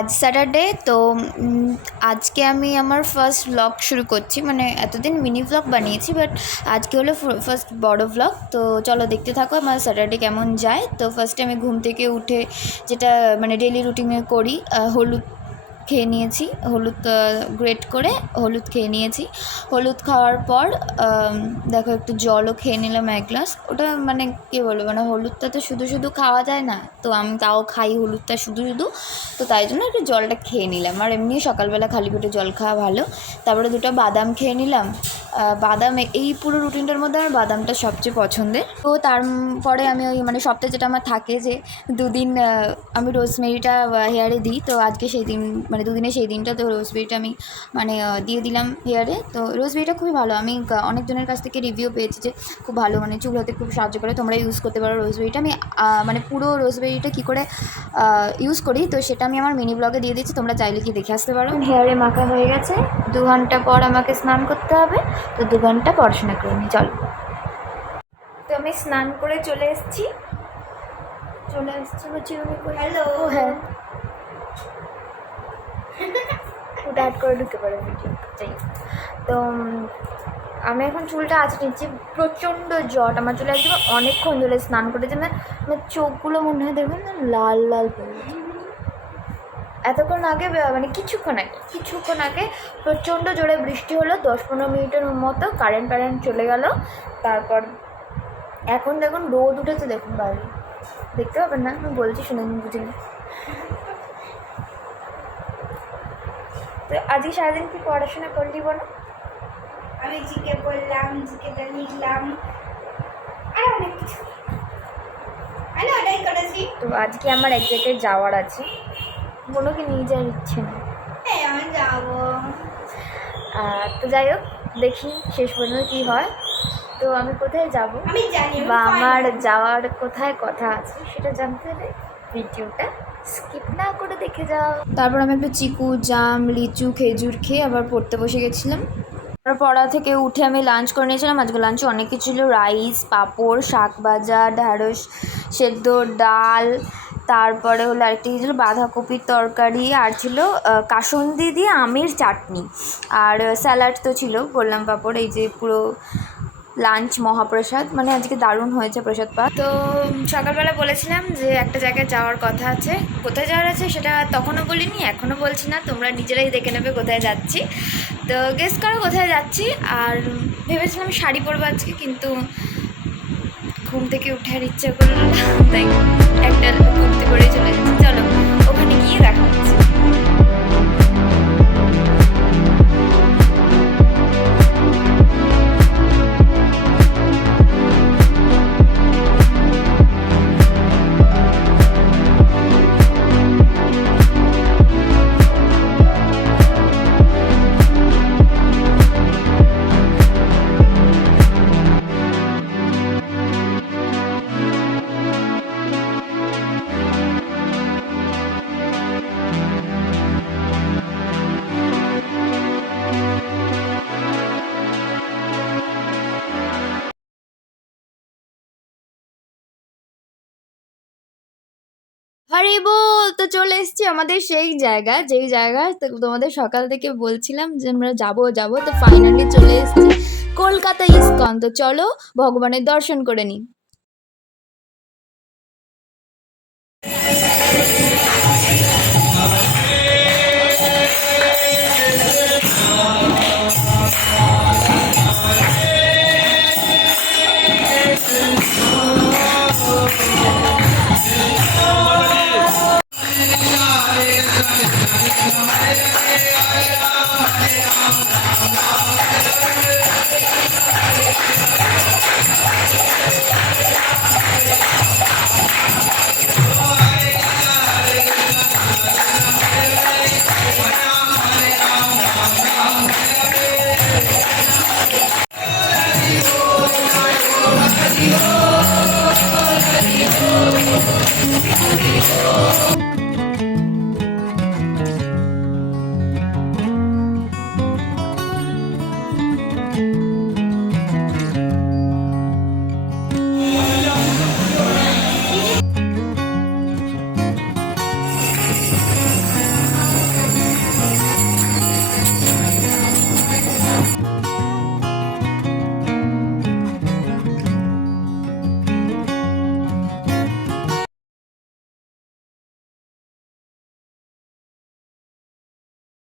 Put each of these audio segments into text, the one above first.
আজ স্যাটারডে তো আজকে আমি আমার ফার্স্ট ব্লগ শুরু করছি। মানে এতদিন মিনি ব্লগ বানিয়েছি, বাট আজকে হলো ফার্স্ট বড় ব্লগ। তো চলো দেখতে থাকো আমার স্যাটারডে কেমন যায়। তো ফার্স্টে আমি ঘুম থেকে উঠে যেটা মানে ডেলি রুটিনে করি, হলুদ খেয়ে নিয়েছি, হলুদ গ্রেট করে হলুদ খেয়ে নিয়েছি। হলুদ খাওয়ার পর দেখো একটু জলও খেয়ে নিলাম 1 গ্লাস। ওটা মানে কী বলবো, মানে হলুদটা তো শুধু শুধু খাওয়া যায় না, তো আমি তাও খাই হলুদটা শুধু শুধু, তো তাই জন্য একটু জলটা খেয়ে নিলাম। আর এমনি সকালবেলা খালি পেটে জল খাওয়া ভালো। তারপরে 2টা বাদাম খেয়ে নিলাম। বাদাম এই পুরো রুটিনটার মধ্যে আমার বাদামটা সবচেয়ে পছন্দের। তো তারপরে আমি ওই মানে সপ্তাহে যেটা আমার থাকে যে 2 দিন আমি রোজমেরিটা হেয়ারে দিই। তো আজকে সেই দিন মানে 2 দিনে সেই দিনটা তো রোজমেরিটা আমি মানে দিয়ে দিলাম হেয়ারে। তো রোজমেরিটা খুবই ভালো, আমি অনেকজনের কাছ থেকে রিভিউ পেয়েছি যে খুব ভালো, মানে চুল হতে খুব সাহায্য করে, তোমরা ইউজ করতে পারো রোজমেরিটা। আমি মানে পুরো রোজমেরিটা কী করে ইউজ করি তো সেটা আমি আমার মিনি ব্লগে দিয়ে দিচ্ছি, তোমরা চাইলে কি দেখে আসতে পারো। হেয়ারে মাখা হয়ে গেছে, 2 ঘন্টা পর আমাকে স্নান করতে হবে, তো 2 ঘন্টা পড়াশোনা করে নিই। চলো, তো আমি স্নান করে চলে এসেছি চিরুনি করে। হ্যালো, হ্যাঁ ওটা অ্যাড করে ঢুকে পারে ভিডিও। যাই, তো আমি এখন চুলটা আঁচড়ে নিচ্ছি। প্রচণ্ড জট আমার চুলে, একদম অনেকক্ষণ ধরে স্নান করেছে, মানে আমার চোখগুলো মনে হয় দেখবেন না লাল লাল হয়ে গেছে। এতক্ষণ আগে মানে কিছুক্ষণ আগে প্রচণ্ড জোরে বৃষ্টি হলো, 10-15 মিনিটের মতো কারেন্ট চলে গেল। তারপর এখন দেখুন রোদ উঠেছে, দেখুন বাইরে, দেখতে পাবেন না, আমি বলছি শুনে বুঝিনি। তো আজকে সারাদিন কি পড়াশোনা করলি বলো? আমি জিকে বললাম, জিকেটা লিখলাম, আর অনেক কিছু আমি ওটাই করেছি। তো আজকে আমার এক জায়গায় যাওয়ার আছে, কোনোকে নিয়ে যাওয়ার ইচ্ছে না। হ্যাঁ আমি যাবো। তো যাই হোক, দেখি শেষ পর্যন্ত কী হয়। তো আমি কোথায় যাব আমি জানি বা আমার যাওয়ার কোথায় কথা আছে সেটা জানতে হলে ভিডিওটা স্কিপ না করে দেখে যাও। তারপর আমি একটু চিকু, জাম, লিচু, খেজুর খেয়ে আবার পড়তে বসে গেছিলাম। তারপর পড়া থেকে উঠে আমি লাঞ্চ করে নিয়েছিলাম। আজকে লাঞ্চে অনেক কিছু ছিল, রাইস, পাঁপড়, শাক ভাজা, ঢ্যাঁড়স সেদ্ধ, ডাল, তারপরে হলো আরেকটা কী ছিল, বাঁধাকপির তরকারি, আর ছিল কাসুন্দি দিয়ে আমের চাটনি, আর স্যালাড তো ছিল, বললাম পাঁপড়। এই যে পুরো লাঞ্চ মহাপ্রসাদ, মানে আজকে দারুণ হয়েছে প্রসাদ পাত। তো সকালবেলা বলেছিলাম যে একটা জায়গায় যাওয়ার কথা আছে, কোথায় যাওয়ার আছে সেটা তখনও বলিনি, এখনও বলছি না, তোমরা নিজেরাই দেখে নেবে কোথায় যাচ্ছি। তো গেস করো কোথায় যাচ্ছি। আর ভেবেছিলাম শাড়ি পরবো আজকে, কিন্তু ঘুম থেকে উঠে আর ইচ্ছা করলো না, তাই একটা কুর্তি পরে চলে যাচ্ছি। চলো ওখানে গিয়ে দেখা হচ্ছে। আরে বল, তো চলে এসেছি আমাদের সেই জায়গা, যেই জায়গায় তোমাদের সকাল থেকে বলছিলাম যে আমরা যাবো, তো ফাইনালি চলে এসেছি কলকাতা ইস্কন। তো চলো ভগবানের দর্শন করে নিই।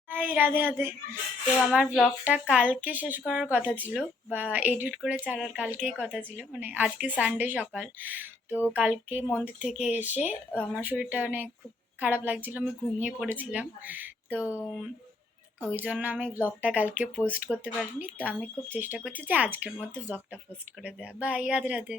হাই, রাধে রাধে। তো আমার ব্লগটা কালকে শেষ করার কথা ছিল, বা এডিট করে ছাড়ার কালকেই কথা ছিল, মানে আজকে সানডে সকাল। তো কালকে মন্দির থেকে এসে আমার শরীরটা মানে খুব খারাপ লাগছিল, আমি ঘুমিয়ে পড়েছিলাম। তো ওই জন্য আমি ব্লগটা কালকে পোস্ট করতে পারিনি। তো আমি খুব চেষ্টা করছি যে আজকের মধ্যে ব্লগটা পোস্ট করে দেওয়া। বাই, রাধে রাধে।